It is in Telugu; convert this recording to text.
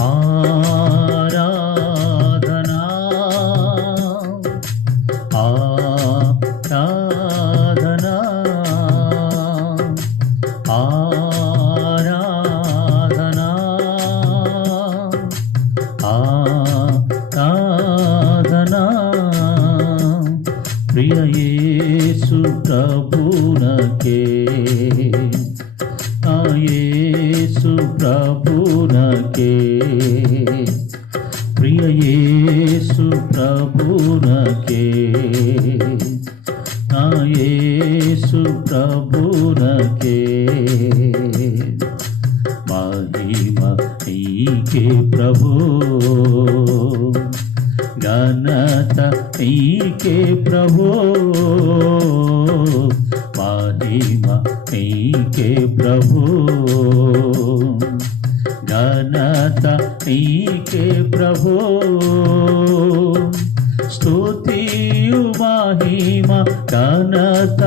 ఆరాధనా. ప్రియ యేసు ప్రభునకే. యేసు ప్రభునకే. ప్రియ యేసు ప్రభునకే. ఆ యేసు ప్రభునకే. మహిమ నీకే ప్రభు. ఘనత నీకే ప్రభు. మహిమ నీకే ప్రభు. నీకే ప్రభో. స్తుతియు మహిమ ఘనత.